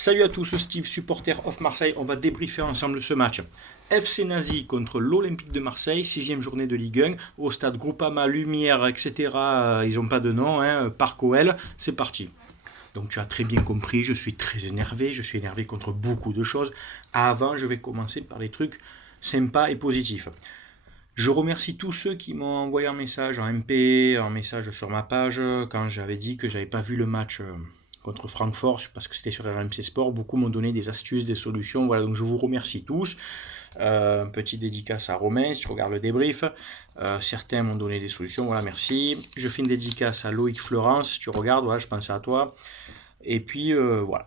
Salut à tous, Steve, supporter of Marseille. On va débriefer ensemble ce match. FC Nazi contre l'Olympique de Marseille, sixième journée de Ligue 1, au stade Groupama, Lumière, etc. Ils n'ont pas de nom, Parc OL, c'est parti. Donc tu as très bien compris, je suis très énervé, je suis énervé contre beaucoup de choses. Avant, je vais commencer par les trucs sympas et positifs. Je remercie tous ceux qui m'ont envoyé un message en MP, un message sur ma page, quand j'avais dit que j'avais pas vu le match contre Francfort, parce que c'était sur RMC Sport. Beaucoup m'ont donné des astuces, des solutions. Voilà, donc je vous remercie tous. Un petit dédicace à Romain, si tu regardes le débrief. Certains m'ont donné des solutions, voilà, merci. Je fais une dédicace à Loïc Fleurance, si tu regardes, voilà, je pensais à toi. Et puis, voilà.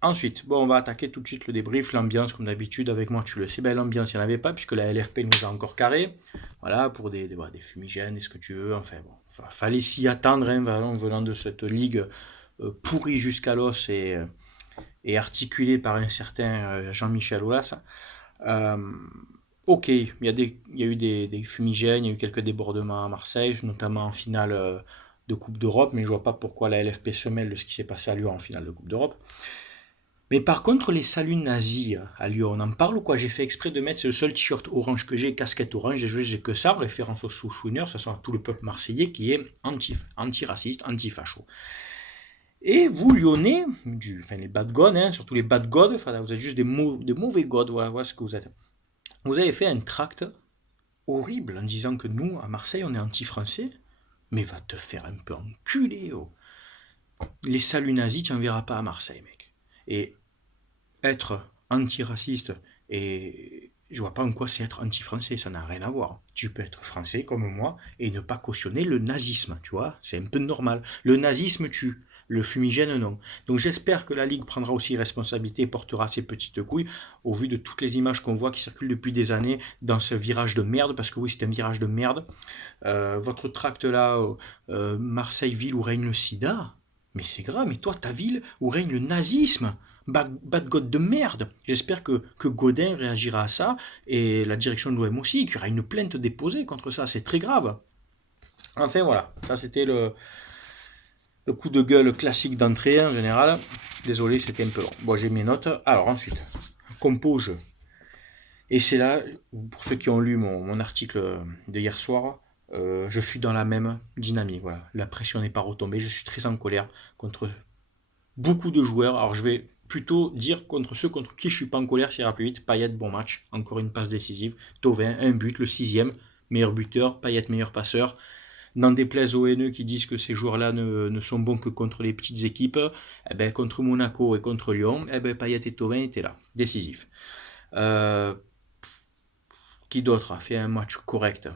Ensuite, bon, on va attaquer tout de suite le débrief, l'ambiance, comme d'habitude, avec moi, tu le sais, ben, l'ambiance, il n'y en avait pas, puisque la LFP nous a encore carré, voilà, pour des fumigènes, et ce que tu veux, enfin, bon, fallait s'y attendre, hein, en venant de cette ligue pourrie jusqu'à l'os et articulée par un certain Jean-Michel Aulas. Euh, ok, il y a eu des fumigènes, il y a eu quelques débordements à Marseille, notamment en finale de Coupe d'Europe, mais je vois pas pourquoi la LFP se mêle de ce qui s'est passé à Lyon en finale de Coupe d'Europe. Mais par contre, les saluts nazis à Lyon, on en parle ou quoi? J'ai fait exprès de mettre, c'est le seul t-shirt orange que j'ai, casquette orange, j'ai que ça, en référence au sous-souvenir, ça sent à tout le peuple marseillais qui est anti-raciste, anti-facho. Et vous, Lyonnais, enfin les bad gods, surtout les bad gods, enfin, vous êtes juste des mauvais gods, voilà ce que vous êtes. Vous avez fait un tract horrible en disant que nous, à Marseille, on est anti-français, mais va te faire un peu enculer, oh. Les saluts nazis, tu n'en verras pas à Marseille, mec. Et être antiraciste et je vois pas en quoi c'est être anti-français, ça n'a rien à voir. Tu peux être français comme moi et ne pas cautionner le nazisme, tu vois, c'est un peu normal. Le nazisme tue, le fumigène non. Donc j'espère que la Ligue prendra aussi responsabilité et portera ses petites couilles au vu de toutes les images qu'on voit qui circulent depuis des années dans ce virage de merde, parce que oui c'est un virage de merde. Votre tract là, Marseille-Ville où règne le sida, mais c'est grave, mais toi ta ville où règne le nazisme, bad god de merde. J'espère que Godin réagira à ça et la direction de l'OM aussi, qu'il y aura une plainte déposée contre ça. C'est très grave. Enfin voilà, ça c'était le coup de gueule classique d'entrée en général. Désolé, c'était un peu long. Bon, j'ai mes notes. Alors ensuite, compo jeu. Et c'est là, pour ceux qui ont lu mon article de hier soir, je suis dans la même dynamique. Voilà. La pression n'est pas retombée. Je suis très en colère contre beaucoup de joueurs. Alors je vais plutôt dire contre ceux contre qui je suis pas en colère, ça ira plus vite. Payet, bon match, encore une passe décisive. Tovin, un but, le sixième, meilleur buteur. Payet, meilleur passeur. N'en déplaise aux haineux qui disent que ces joueurs-là ne sont bons que contre les petites équipes. Eh ben, contre Monaco et contre Lyon, eh ben, Payet et Tovin étaient là, décisifs. Euh, qui d'autre a fait un match correct?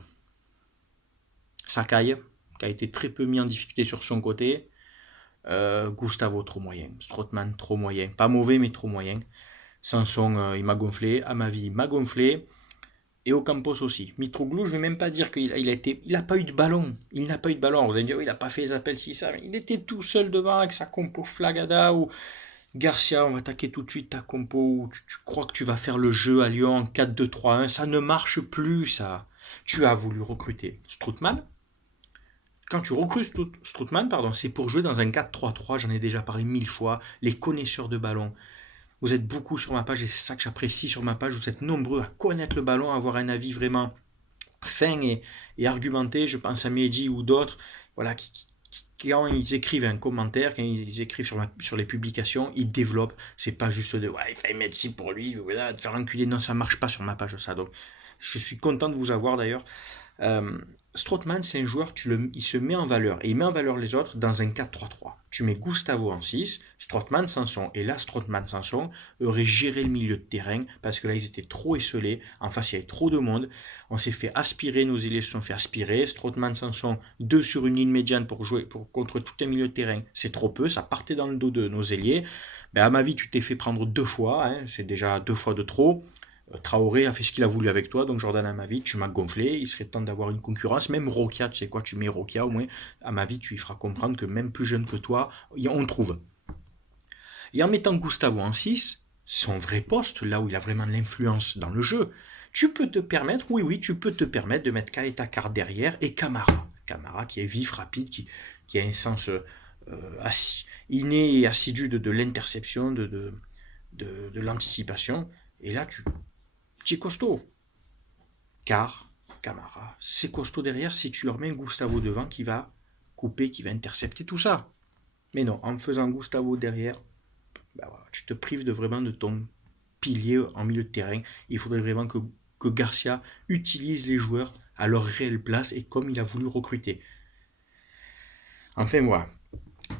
Sakai, qui a été très peu mis en difficulté sur son côté. Gustavo, trop moyen. Strootman, trop moyen. Pas mauvais, mais trop moyen. Sanson, il m'a gonflé. Amavi, il m'a gonflé. Et Ocampos aussi. Mitroglou, je ne vais même pas dire qu'il n'a pas eu de ballon. Il n'a pas eu de ballon. Vous allez me dire, oui, il n'a pas fait les appels, si, ça. Mais il était tout seul devant avec sa compo Flagada ou Garcia. On va attaquer tout de suite ta compo. Ou tu crois que tu vas faire le jeu à Lyon en 4-2-3-1. Ça ne marche plus, ça. Tu as voulu recruter Strootman. Quand tu recrutes Strootman, pardon, c'est pour jouer dans un 4-3-3. J'en ai déjà parlé mille fois. Les connaisseurs de ballon. Vous êtes beaucoup sur ma page et c'est ça que j'apprécie sur ma page. Vous êtes nombreux à connaître le ballon, à avoir un avis vraiment fin et argumenté. Je pense à Mehdi ou d'autres, voilà, quand ils écrivent un commentaire, quand ils écrivent sur les publications, ils développent. C'est pas juste de ouais, il fallait mettre ci pour lui, voilà, de faire enculer. Non, ça marche pas sur ma page ça. Donc, je suis content de vous avoir d'ailleurs. Euh, Strootman, c'est un joueur, il se met en valeur et il met en valeur les autres dans un 4-3-3. Tu mets Gustavo en 6, Strootman, Sanson. Et là, Strootman, Sanson aurait géré le milieu de terrain parce que là, ils étaient trop esselés. En face, il y avait trop de monde. On s'est fait aspirer, nos ailiers se sont fait aspirer. Strootman, Sanson, deux sur une ligne médiane pour jouer contre tout un milieu de terrain. C'est trop peu, ça partait dans le dos de nos ailiers. Ben, à ma vie, tu t'es fait prendre deux fois, hein, c'est déjà deux fois de trop. Traoré a fait ce qu'il a voulu avec toi, donc Jordan Amavi, tu m'as gonflé, il serait temps d'avoir une concurrence, même Rokia, tu sais quoi, tu mets Rokia au moins, Amavi, tu lui feras comprendre que même plus jeune que toi, on trouve. Et en mettant Gustavo en 6, son vrai poste, là où il a vraiment de l'influence dans le jeu, tu peux te permettre, oui, tu peux te permettre de mettre Kaleta Card derrière et Camara. Camara qui est vif, rapide, qui a un sens assis. inné et assidu de l'interception, de l'anticipation. Et là, tu es costaud. Car, Camara, c'est costaud derrière si tu leur mets Gustavo devant qui va couper, qui va intercepter tout ça. Mais non, en faisant Gustavo derrière, ben voilà, tu te prives vraiment de ton pilier en milieu de terrain. Il faudrait vraiment que Garcia utilise les joueurs à leur réelle place et comme il a voulu recruter. Enfin voilà.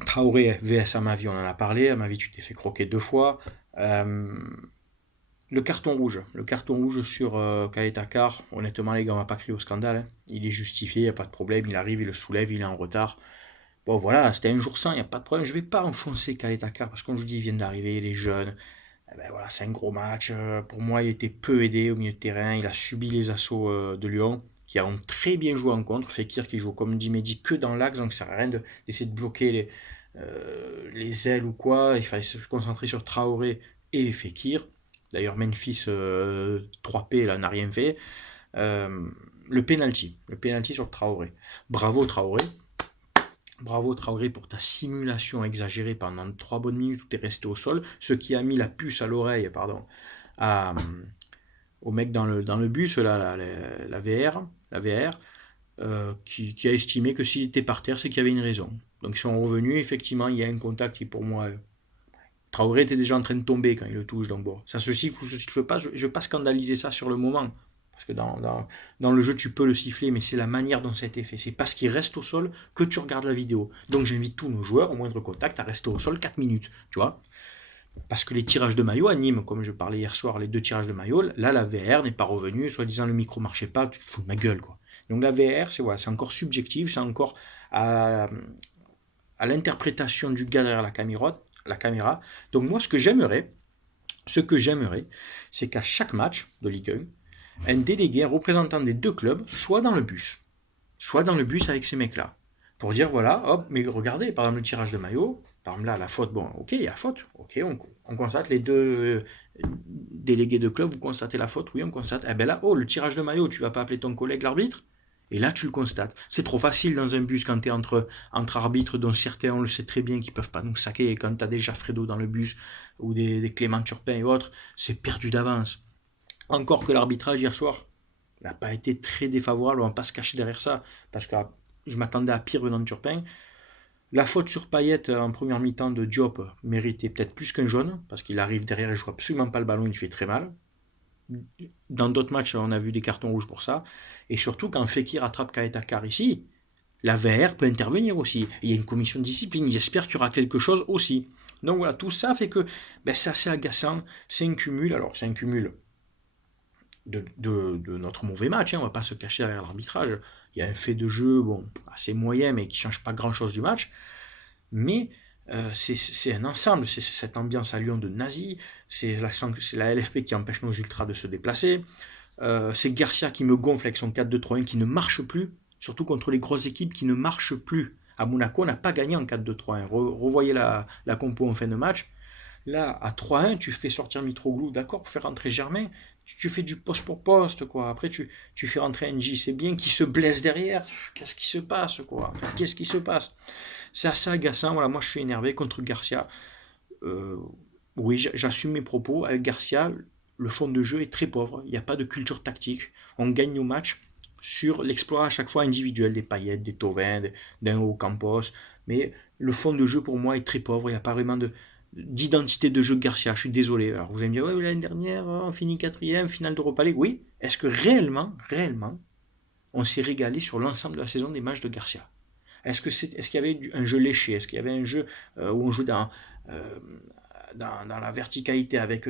Traoré vs Amavi, on en a parlé. Amavi, tu t'es fait croquer 2 fois. Le carton rouge sur Khaled Akar, honnêtement les gars, on va pas crier au scandale. Hein. Il est justifié, il n'y a pas de problème. Il arrive, il le soulève, il est en retard. Bon voilà, c'était un jour sans, il n'y a pas de problème. Je ne vais pas enfoncer Khaled Akar parce que comme je vous dis, il vient d'arriver, il est jeune. Eh ben voilà, c'est un gros match. Pour moi, il était peu aidé au milieu de terrain. Il a subi les assauts de Lyon, qui ont très bien joué en contre. Fekir qui joue, comme dit Mehdi, que dans l'axe, donc ça sert à rien d'essayer de bloquer les ailes ou quoi. Il fallait se concentrer sur Traoré et Fekir. D'ailleurs, Memphis 3P là n'a rien fait. Le penalty sur Traoré. Bravo Traoré. Bravo Traoré pour ta simulation exagérée pendant 3 bonnes minutes où tu es resté au sol, ce qui a mis la puce à l'oreille, à, au mec dans le bus, là, la VR, qui a estimé que s'il était par terre, c'est qu'il y avait une raison. Donc ils sont revenus, effectivement, il y a un contact qui pour moi... Traoré était déjà en train de tomber quand il le touche, donc bon, ça se siffle ou se siffle pas, je ne veux pas scandaliser ça sur le moment. Parce que dans le jeu, tu peux le siffler, mais c'est la manière dont ça a été fait. C'est parce qu'il reste au sol que tu regardes la vidéo. Donc j'invite tous nos joueurs, au moindre contact, à rester au sol 4 minutes. Tu vois. Parce que les tirages de maillot animent, comme je parlais hier soir, les 2 tirages de maillot, là la VR n'est pas revenue, soi-disant le micro marchait pas, tu te fous de ma gueule, quoi. Donc la VR, c'est encore subjectif, c'est encore à l'interprétation du gars derrière la caméra. Donc moi, ce que j'aimerais, c'est qu'à chaque match de Ligue 1, un délégué, un représentant des 2 clubs, soit dans le bus avec ces mecs-là, pour dire voilà, hop, mais regardez, par exemple le tirage de maillot, par exemple là, la faute, bon, ok, il y a faute, ok, on constate les 2 délégués de club, vous constatez la faute, oui, on constate, eh ben là, oh, le tirage de maillot, tu vas pas appeler ton collègue l'arbitre? Et là, tu le constates. C'est trop facile dans un bus quand tu es entre arbitres, dont certains, on le sait très bien, qui peuvent pas nous saquer. Et quand tu as déjà Fredo dans le bus, ou des Clément Turpin et autres, c'est perdu d'avance. Encore que l'arbitrage hier soir n'a pas été très défavorable, on ne va pas se cacher derrière ça, parce que je m'attendais à pire venant de Turpin. La faute sur Payet en première mi-temps de Diop méritait peut-être plus qu'un jaune, parce qu'il arrive derrière et ne joue absolument pas le ballon, il fait très mal. Dans d'autres matchs, on a vu des cartons rouges pour ça. Et surtout, quand Fekir attrape Kaetakar ici, la VR peut intervenir aussi. Il y a une commission de discipline, j'espère qu'il y aura quelque chose aussi. Donc voilà, tout ça fait que c'est assez agaçant, c'est un cumul. Alors, c'est un cumul de notre mauvais match, hein, on ne va pas se cacher derrière l'arbitrage. Il y a un fait de jeu bon, assez moyen, mais qui ne change pas grand-chose du match. Mais c'est un ensemble, c'est cette ambiance à Lyon de nazi, c'est la LFP qui empêche nos ultras de se déplacer, c'est Garcia qui me gonfle avec son 4-2-3-1 qui ne marche plus, surtout contre les grosses équipes qui ne marchent plus. À Monaco, on n'a pas gagné en 4-2-3-1. Revoyez la compo en fin de match. Là, à 3-1, tu fais sortir Mitroglou, d'accord, pour faire rentrer Germain. Tu fais du poste pour poste, quoi. Après, tu fais rentrer NJ, c'est bien, qui se blesse derrière. Qu'est-ce qui se passe, quoi? Enfin, qu'est-ce qui se passe? C'est assez agaçant. Voilà, moi, je suis énervé contre Garcia. Oui, j'assume mes propos. Avec Garcia, le fond de jeu est très pauvre. Il n'y a pas de culture tactique. On gagne nos matchs sur l'exploit à chaque fois individuel, des Payet, des Thauvin, d'un Ocampos. Mais le fond de jeu, pour moi, est très pauvre. Il n'y a pas vraiment d'identité de jeu de Garcia. Je suis désolé. Alors vous allez me dire, ouais, l'année dernière, on finit 4e, finale d'Europa League. Oui, est-ce que réellement, on s'est régalé sur l'ensemble de la saison des matchs de Garcia? Est-ce qu'il y avait un jeu léché? Est-ce qu'il y avait un jeu où on joue euh, dans la verticalité avec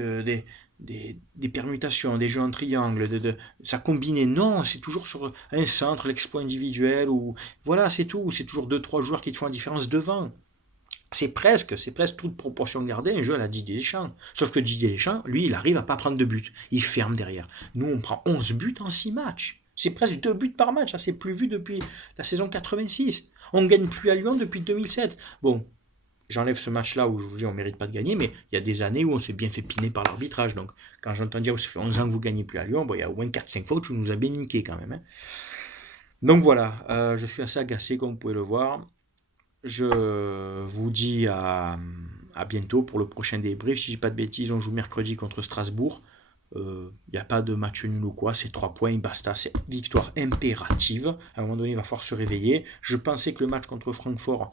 des permutations, des jeux en triangle, ça combinait? Non, c'est toujours sur un centre, l'exploit individuel, ou voilà, c'est tout. C'est toujours 2-3 joueurs qui te font la différence devant. C'est presque toute proportion gardée, un jeu à la Didier Deschamps. Sauf que Didier Deschamps, lui, il arrive à pas prendre de but. Il ferme derrière. Nous, on prend 11 buts en 6 matchs. C'est presque 2 buts par match. Ça, c'est plus vu depuis la saison 86. On ne gagne plus à Lyon depuis 2007. Bon, j'enlève ce match-là où je vous dis on ne mérite pas de gagner, mais il y a des années où on s'est bien fait piner par l'arbitrage. Donc, quand j'entends dire ça fait 11 ans que vous ne gagnez plus à Lyon, bon, il y a au moins 4-5 fois où tu nous as bien niqué quand même. Hein. Donc voilà, je suis assez agacé, comme vous pouvez le voir. Je vous dis à bientôt pour le prochain débrief. Si je dis pas de bêtises, on joue mercredi contre Strasbourg. Il n'y a pas de match nul ou quoi, c'est 3 points, basta, c'est victoire impérative. À un moment donné, il va falloir se réveiller. Je pensais que le match contre Francfort,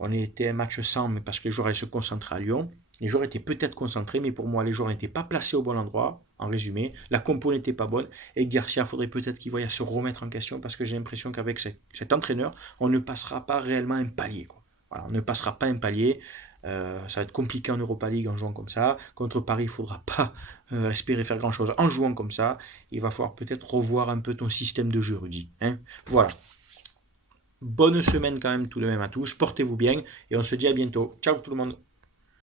on était un match sans, mais parce que les joueurs allaient se concentrer à Lyon. Les joueurs étaient peut-être concentrés, mais pour moi, les joueurs n'étaient pas placés au bon endroit. En résumé, la compo n'était pas bonne. Et Garcia, il faudrait peut-être qu'il voie se remettre en question parce que j'ai l'impression qu'avec cet entraîneur, on ne passera pas réellement un palier, quoi. Voilà, on ne passera pas un palier. Ça va être compliqué en Europa League en jouant comme ça. Contre Paris, il ne faudra pas espérer faire grand-chose en jouant comme ça. Il va falloir peut-être revoir un peu ton système de jeu, Rudy. Hein, voilà. Bonne semaine quand même tout de même à tous. Portez-vous bien et on se dit à bientôt. Ciao tout le monde.